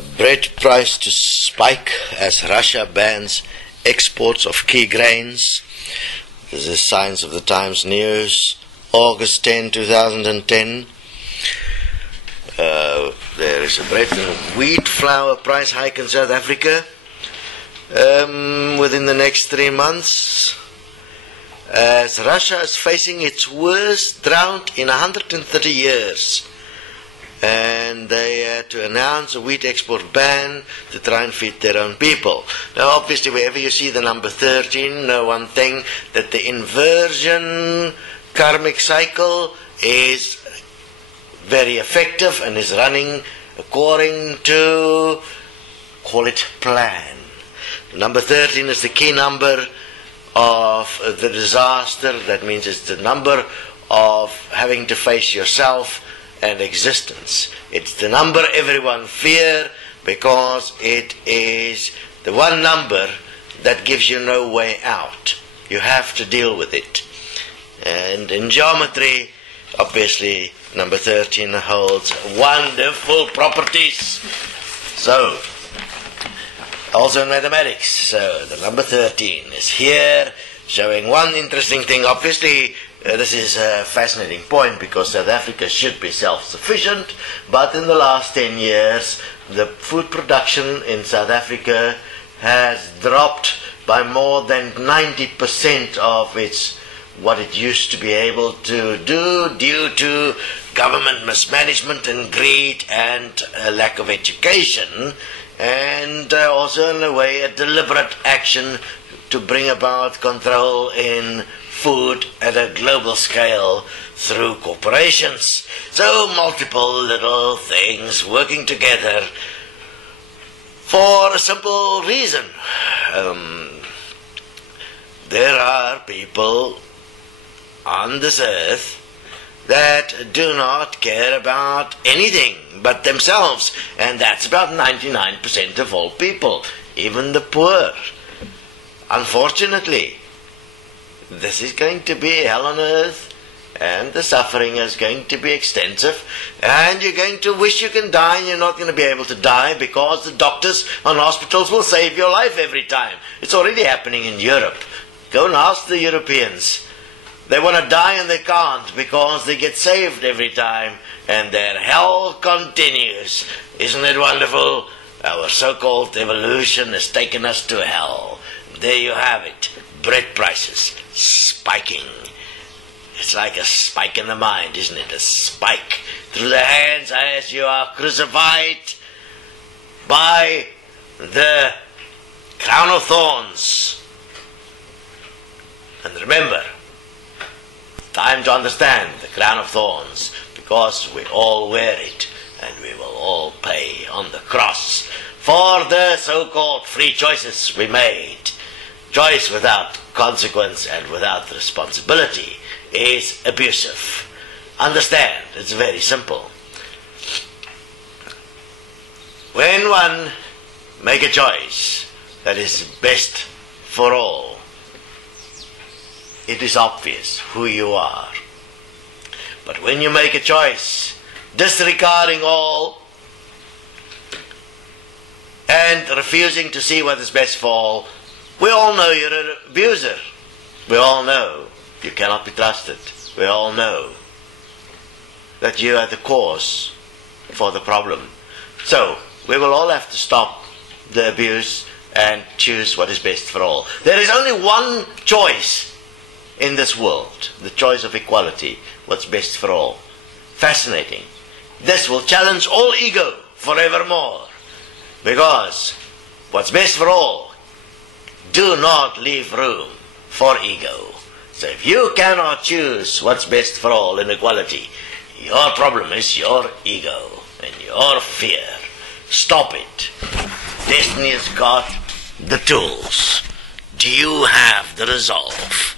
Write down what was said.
Bread price to spike as Russia bans exports of key grains. This is Signs of the Times News, August 10, 2010. There is a bread and wheat flour price hike in South Africa within the next 3 months, as Russia is facing its worst drought in 130 years. And they had to announce a wheat export ban to try and feed their own people. Now, obviously, wherever you see the number 13, know one thing, that the inversion karmic cycle is very effective and is running according to, call it, plan. Number 13 is the key number of the disaster. That means it's the number of having to face yourself and existence. It's the number everyone fear, because it is the one number that gives you no way out. You have to deal with it. And in geometry, obviously, number 13 holds wonderful properties. So, also in mathematics, so the number 13 is here, showing one interesting thing. Obviously, this is a fascinating point, because South Africa should be self-sufficient, but in the last 10 years, the food production in South Africa has dropped by more than 90% of what it used to be able to do, due to government mismanagement and greed and a lack of education, and also in a way a deliberate action to bring about control in food at a global scale through corporations. So multiple little things working together for a simple reason. There are people on this earth that do not care about anything but themselves, and that's about 99% of all people, even the poor. Unfortunately, this is going to be hell on earth, and the suffering is going to be extensive, and you're going to wish you can die, and you're not going to be able to die, because the doctors and hospitals will save your life every time. It's already happening in Europe. Go and ask the Europeans. They want to die and they can't, because they get saved every time, and their hell continues. Isn't it wonderful? Our so-called evolution has taken us to hell. There you have it. Bread prices spiking. It's like a spike in the mind, isn't it? A spike through the hands as you are crucified by the crown of thorns. And remember, time to understand the crown of thorns, because we all wear it, and we will all pay on the cross for the so-called free choices we made. Choice without consequence and without responsibility is abusive. Understand, it's very simple. When one make a choice that is best for all, it is obvious who you are. But when you make a choice disregarding all and refusing to see what is best for all, we all know you're an abuser. We all know you cannot be trusted. We all know that you are the cause for the problem. So, we will all have to stop the abuse and choose what is best for all. There is only one choice in this world, the choice of equality, what's best for all. Fascinating. This will challenge all ego forevermore, because what's best for all, do not leave room for ego. So if you cannot choose what's best for all in equality, your problem is your ego and your fear. Stop it. Destiny has got the tools. Do you have the resolve?